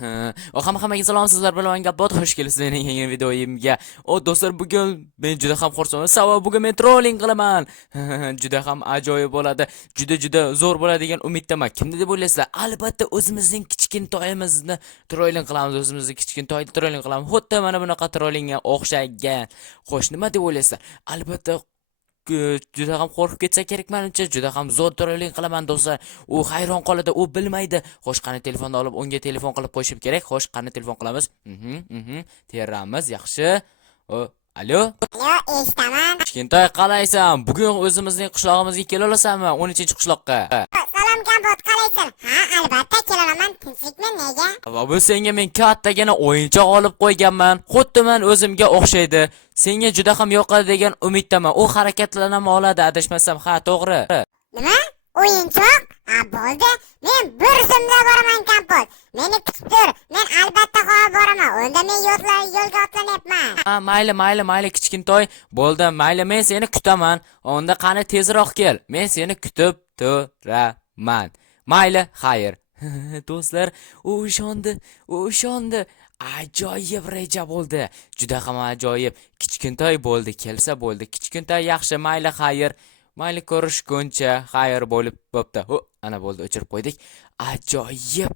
Hammaga salom, sizlar bilan Gabbot, xush kelibsizlar yangi videoyimga. Do'stlar, bugun men juda ham xursandman. Sababi bugun men trolling qilaman. Juda ham ajoyib bo'ladi. Juda zo'r bo'ladi degan umiddaman. Kimni deb o'ylaysizlar? Albatta o'zimizning kichkintoyimizni trolling qilamiz. O'zimizning kichkintoyni trolling qilamiz. Xuddi mana bunaqa trollingga o'xshagan. Xo'sh, nima deb o'ylaysizlar? Albatta juda ham qo'rqib ketsa kerak menimcha, juda ham zo'r trolling qilaman do'stlar. U hayron qoladi, u bilmaydi. Xo'sh, qani telefonni olib unga telefon qilib qo'yishim kerak. Xo'sh, qani telefon qilamiz? Teramiz, yaxshi. Alo? Alo, eshitaman. Kichkintoy, qalaysan? Bugun o'zimizning qishlog'imizga kela olasanmi? 13-qishloqqa. Salom Gabbot, qalaysan? Ha, albatta kelaman. Tinchlikmi, nega? Bu senga men kattagina o'yinchoq olib qo'yganman. Xuddi men o'zimga o'xshaydi. Senga juda ham yoqadi degan umiddaman. U harakatlanama oladi, adashmasam. Ha, to'g'ri. Nima? O'yinchoq? Ha, bo'ldi. Men bir zumda boraman, Gabbot. Meni kutib tur. Men albatta qolib boraman. Unda men yo'lga otlanyapman. Ha, mayli, kichkintoy. Bo'ldi, mayli, men seni kutaman. Unda qani tezroq kel. Men seni kutib turaman. Mayli, xayr. Do'stlar, u ishondi. Ajoyib reja bo'ldi. Juda ham ajoyib. Kichkintoy bo'ldi, kelsa bo'ldi. Kichkintoy yaxshi, mayli, xayr. Mayli, ko'rishguncha, xayr bo'lib bo'pti. Ana bo'ldi, o'chirib qo'ydik. Ajoyib.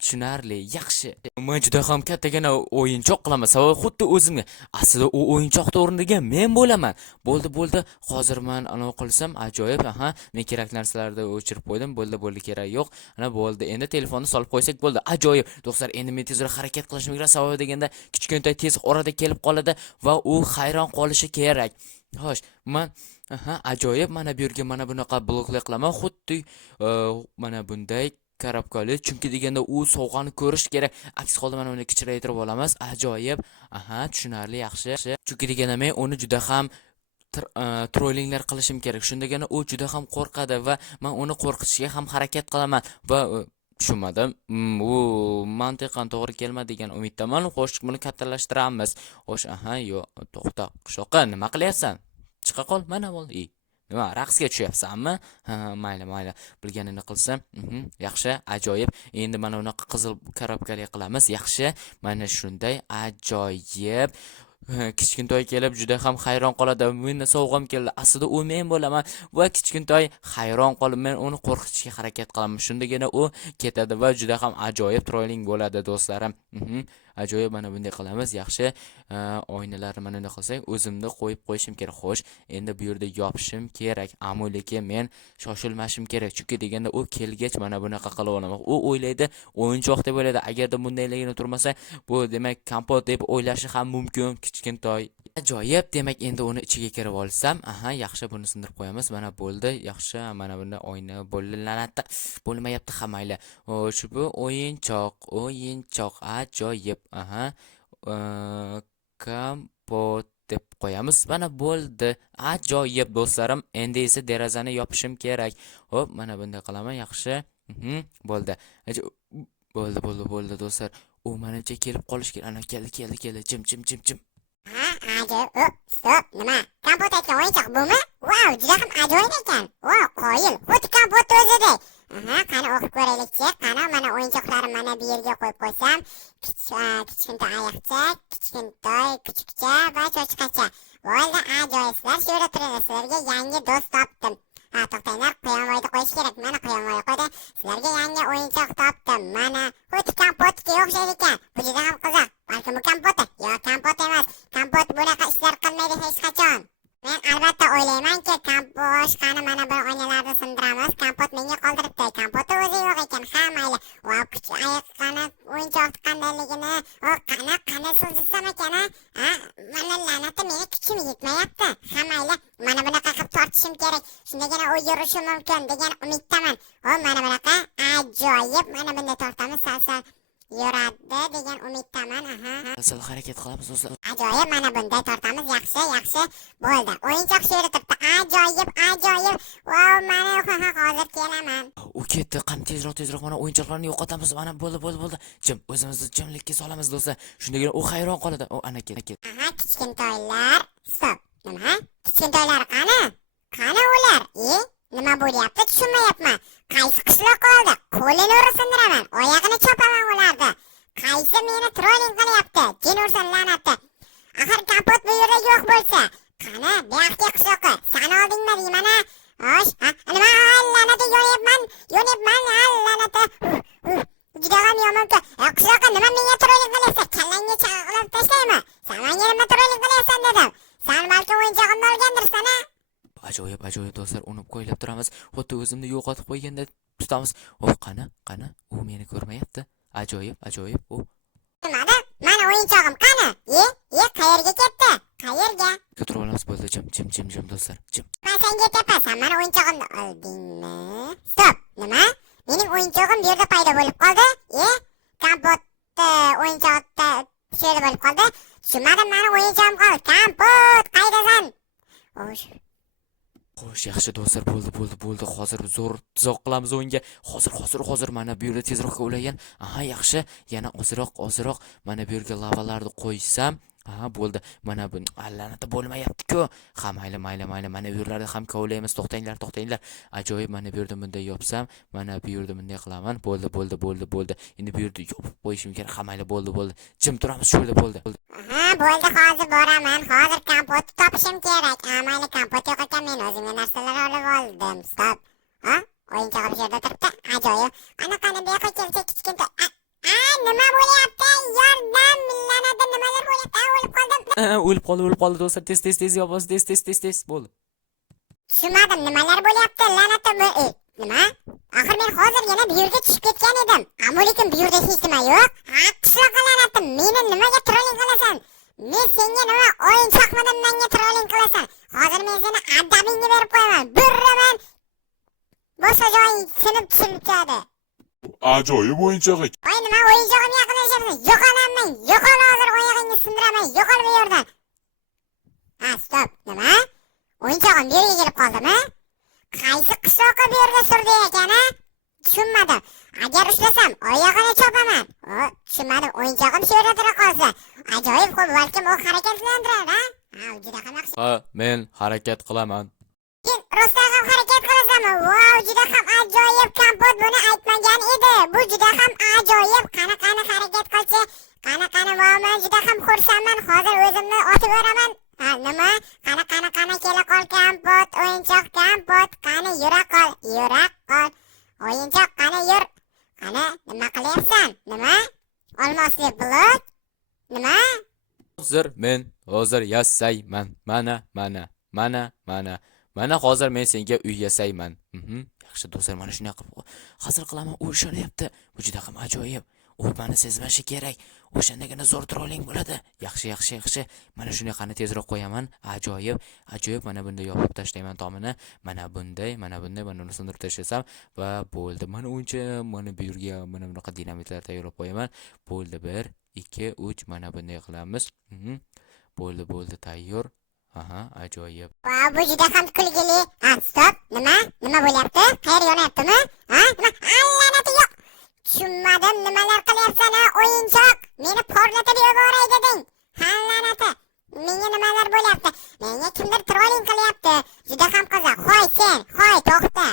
Tushunarli, yaxshi. Men juda ham kattagina o'yinchoq qilaman. Sababi xuddi o'zimga. Aslida u o'yinchoqda o'rniga men bo'laman. Bo'ldi. Hozir men anav qilsam ajoyib. Men kerak narsalarni o'chirib qo'ydim. Bo'ldi, kerak yo'q. Ana bo'ldi. Endi telefonni solib qo'ysak bo'ldi. Ajoyib. Do'stlar, endi men tezroq harakat qilishim kerak. Sababi deganda kichkintoy tez orada kelib qoladi va u hayron qolishi kerak. Xo'sh, men ajoyib. Mana bu yerga mana bunaqa bloklar qilaman. Xuddi mana bunday karabkali, chunki deganda u sovg'ani ko'rish kerak. Aks holda mana uni kichraytirib olamiz. Ajoyib. Tushunarli, yaxshi. Chunki deganda men uni juda ham trollinglar qilishim kerak. Shundagina u juda ham qo'rqadi va men uni qo'rqitishga ham harakat qilaman va tushunmadim. U mantiqan to'g'ri kelmadi degan umiddaman. Xo'sh, buni kattalashtiramiz. Xo'sh, yo'q, to'xta. Qishloqqa nima qilyapsan? Chiqa qol, mana bo'ldi. Nima, raqsga tushyapsanmi? Mayli. Bilganini qilsam. Yaxshi, ajoyib. Endi mana unaqa qizil karobkali qilamiz. Yaxshi. Mana shunday ajoyib. Kichkintoy kelib juda ham hayron qoladi. Meni sovg'am keldi. Aslida u men bo'laman va kichkintoy hayron qolib men uni qo'rqitishga harakat qilaman. Shundagina u ketadi va juda ham ajoyib trolling bo'ladi do'stlarim. Ajoyib, mana bunday qilamiz. Yaxshi. Oynalarni mana bunday qilsak, o'zimni qo'yib qo'yishim kerak. Xo'sh, endi bu yerda yopishim kerak. Ammo lekin men shoshilmashim kerak. Chunki deganda u kelgach mana bunaqa qilib olaman. U o'ylaydi, o'yinchoq deb o'ylaydi. Agarda bundayligini turmasa, bu demak kompot deb o'ylashi ham mumkin kichkintoy. Ajoyib, demak endi uni ichiga kirib olsam, yaxshi, buni sindirib qo'yamiz. Mana bo'ldi. Yaxshi, mana bunda oyna bo'linadi. Bo'lmayapti, mayli. Xo'sh, bu o'yinchoq, ajoyib. Kompot deb qo'yamiz. Mana bo'ldi. Ajoyib do'stlarim. Endi esa derazani yopishim kerak. Hop, mana bunday qilaman. Yaxshi. Bo'ldi. Bo'ldi do'stlar. U menimcha kelib qolish kerak. Ana keldi. Jim. Ajoyib. Stop, nima? Kompot aytgan o'yinchoq bumi? Wow, juda ham ajoyib ekan. Wow, qoyil. Xuddi kompot o'zidek. Qani o'qib ko'raylikchi. Qani mana o'yinchoqlarim mana bu yerga qo'yib qo'ysam, kichkintoy oyoqcha, kichkintoy kuchukcha va cho'chqacha. Bo'ldi, ajoyibsizlar. Shu yerda turinglar, sizlarga yangi do'st topdim. To'xtanglar, quyomoyni qo'yish kerak. Mana quyomoy qo'ydi. Sizlarga yangi o'yinchoq topdim. Mana xuddi kompotga o'xshaydi ekan. Bu juda ham qiziq. Balki bu kompot? Yo'q, kompot emas. Kompot bunaqa ishlar qilmaydi hech qachon. Men albatta o'ylaymanki, kompot qani mana bir oynalarni sindiramiz. Kompot menga qoldiribdi. Kompotda o'zi yo'q ekan. Mayli. Voy, oyoq qani o'yinchoq qandayligini, qani so'zsam ekan, mana la'nati meni kuchim yetmayapti. Mayli. Mana bunaqa qilib tortishim kerak. Shundagina u yurishi mumkin degan umiddaman. Mana bunaqa ajoyib. Mana bunday tortamiz, sal yuradi degan umiddaman. Asal harakat qilamiz do'stlar. Ajoyib, mana bunday tortamiz. Yaxshi. Bo'ldi. O'yinchoq shu yerda turibdi. Ajoyib. Wow, mana hozir kelaman. U ketdi. Qani tezroq mana o'yinchoqlarni yo'qotamiz. Mana bo'ldi. Jim, o'zimizni jimlikka solamiz do'stlar. Shundagina u hayron qoladi. Ana kel. Kichkintoylar. Stop. Nima? Kichkintoylar qani? Qani ular? Nima bo'lyapti tushunmayapman. Qaysi qishloq qoldi? Qo'lini uri sindiraman, oyog'ini chopaman ularni. qaysi meni trolling qilyapti? Jin ursin la'nati. Axir kapot bu yerda yo'q bo'lsa, qani, buyoqqa qishoqi. San oldingmi deyman-a? Xo'sh, nima la'nati yonyapman, la'nati. Juda ham yomon-ku. Qishoqi, nima menga trolling qilyapsan? Kallangga chaqilib tashlaymi? Sen menga nima trolling qilyapsan dedim. Sen balki o'yinchog'imni olgandirsan-a? Ajoyib do'stlar, unib qo'ylab turamiz. Xuddi o'zimni yo'qotib qo'yganda tutamiz. O, qani? U meni ko'rmayapti. Ajoyib. Nimada? Mana o'yinchog'im qani? Qayerga ketdi? Qayerga? Ko'tarib olamiz, bo'ldi. Jim do'stlar. Jim. Sen ketasan, sen mana o'yinchog'imni oldingmi? Stop. Nima? Mening o'yinchog'im bu yerda paydo bo'lib qoldi. Kompotda o'yinchoqda shu yerda bo'lib qoldi. Tushunmadim, mana o'yinchog'im qoldi. Kompot, qaydasan? Xo'sh, yaxshi do'stlar, bo'ldi. Hozir zo'r tuzoq qilamiz o'yinga. Hozir mana bu yerda tezroq kovlagan. Aha, yaxshi. Yana ozroq. Mana bu yerga lavalarni qo'ysam, aha, bo'ldi. Mana bu allanata bo'lmayapti-ku. Ha, mayli. Mana bu yerlarda ham kovlaymiz. To'xtanglar. Ajoyib, mana bu yerda bunday yopsam, mana bu yerda bunday qilaman. Bo'ldi. Endi bu yerda yopib qo'yishim kerak. Ha, mayli, bo'ldi. Jim turamiz shu yerda, bo'ldi. Aha, bo'ldi, hozir boraman. Hozir kompot topishim kerak. Mayli, kompot yo'q ekan, men o'zimga narsalar olib oldim. Stop. O'yinchog'im shu yerda turibdi. Ajoyib. Qani bu yoqqa kelsa kichkina. Nima bo'lyapti? Yordam, la'nati, nimalar bo'lyapti? O'lib qoldim. O'lib qoldi do'stlar. Tez yopamiz. Tez. Bo'ldi. Tushunmadim, nimalar bo'lyapti? La'nati nima? Axir men hozir yana bu yerga tushib ketgan edim. Ammo lekin bu yerda hech nima yo'q. Qishloqqa la'natim, meni nimaga trolling qilasan? Men senga nima o'yinchoqmidim menga trolling qilasan? Hozir men seni adabingni berib qo'yaman. Burraman. Boshqa joying sinib tushirib turadi. Ajoyib o'yinchoq ekan. Voy, nima o'yinchog'imga yaqinlashyapsan? Yo'qolaman. Yo'qol, hozir oyog'ingni sindiraman. Yo'qol bu yerdan. Stop. Nima? O'yinchog'im bu yerga kelib qoldimi? Qaysi qishloqqa bu yerga surdi ekan-a? Tushunmadim. Agar ushlasam, oyog'ini chopaman. Tushunmadim. O'yinchog'im shu yerda tura qolsa. Ajoyib, qo'l balkim u harakatlantiradi, juda ham yaxshi. Men harakat qilaman. Sen rostdan ham harakat qilasanmi? Juda ham ajoyib. Kompot buni aytmagan edi. Bu juda ham ajoyib. Qani harakat qilchi. Qani, men juda ham xursandman. Hozir o'zimni otib beraman. Nima? Qani kela qol kompot, o'yinchoq kompot. Qani yura qol. O'yinchoq qani yur. Qani, nima qilyapsan? Nima? Olmosli blok? Nima? Hozir yasayman. Mana hozir men senga uy yasayman. Yaxshi do'stlar, mana shunday qilib hozir qilaman. U ishonyapti. Bu juda ham ajoyib. U meni sezmashi kerak. O'shandagina zo'r trolling bo'ladi. Yaxshi. Mana shunday qani tezroq qo'yaman. Ajoyib. Mana bunday yopib tashlayman tomini. Mana bunday, mana uni sindirib tashlasam va bo'ldi. Mana o'yinchi, mana bu yerga mana bunaqa dinamitlar tayyorlab qo'yaman. Bo'ldi 1, 2, 3 mana bunday qilamiz. Bo'ldi, tayyor. Aha, ajoyib. Bu juda ham kulgili. Stop. Nima bo'lyapti? Qayer yonyaptimi? Nima? La'nati yo'q. Tushunmadim, nimalar qilyapsan, o'yinchoq? Meni porlatib yuboray deding. La'nati. Menga nimalar bo'lyapti? Menga kimdir trolling qilyapti. Juda ham qiziq. To'xta.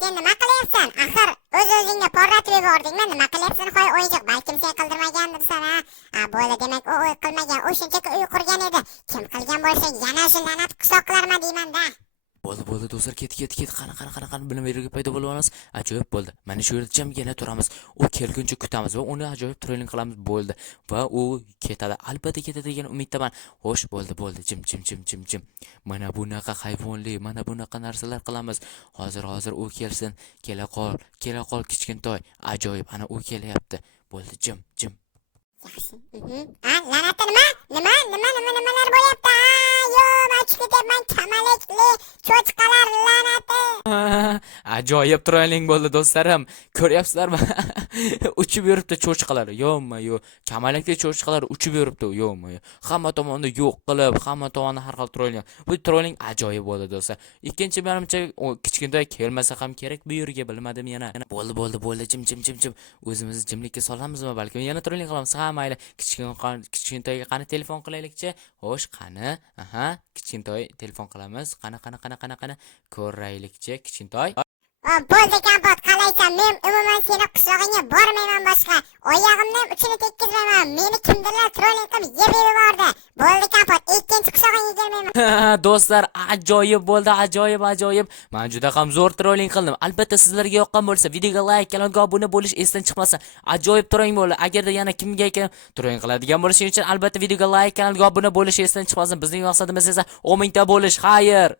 Sen nima qilyapsan? Axir o'zingga porlatib yubordingmi? Nima qilyapsan? O'yinchoq, balkim sen qildirmagandirsan, bo'ldi, demak u qilmagan. U shunchaki uy qurgan edi. Kim qilgan bo'lsa, yana shu la'nat qishloqlarma deyman-da. Bo'ldi do'stlar, ket. Qani bilan birga paydo bo'lib olamiz. Ajoyib bo'ldi. Mana shu yerda jimgina turamiz. U kelguncha kutamiz va uni ajoyib trolling qilamiz. Bo'ldi. Va u ketadi. Albatta ketadi degan umiddaman. Xo'sh, bo'ldi. Jim. Mana bunaqa hayvonli, mana bunaqa narsalar qilamiz. Hozir u kelsin. Kela qol kichkintoy. Ajoyib, ana u kelyapti. Bo'ldi, jim. Yaxshi. La'nati nimalar bo'lyapti? Men chiqib ketyapman, kamalakli cho'chqalar la'nati. Ajoyib trolling bo'ldi do'stlarim. Ko'ryapsizlarmi? Uchib yuribdi cho'chqalar. Yo'q. Kamalakli cho'chqalar uchib yuribdi. Yo'q. Hamma tomonni yo'q qilib, hamma tomonni har xil trolling. Bu trolling ajoyib bo'ldi do'stlar. Ikkinchi menimcha kichkintoy kelmasa ham kerak bu yerga, bilmadim yana. Bo'ldi. Jim. O'zimizni jimlikka solamizmi balki? Yana trolling qilamiz. Mayli. Kichkintoyga qani telefon qilaylikchi? Xo'sh, qani? Kichkintoy telefon qilamiz. Qani. Ko'raylikchi kichkintoy. Bo'ldi, kompot, qalay aytsam, men umuman seni qishlog'ingga bormayman boshqa. Oyog'imni ham uchini tekkizmayman. Meni kimdirlar trolling qilib yeb yubordi. Bo'ldi kapot, ikkinchi qishlog'ingga kelmayman. Do'stlar, ajoyib bo'ldi, ajoyib. Men juda ham zo'r trolling qildim. Albatta sizlarga yoqqan bo'lsa, videoga like, kanalga obuna bo'lish esdan chiqmasin. Ajoyib trolling bo'ldi. Agarda yana kimga trolling qiladigan bo'lishing uchun albatta videoga like, kanalga obuna bo'lish esdan chiqmasin. Bizning maqsadimiz esa 10 mingta bo'lish. Xayr.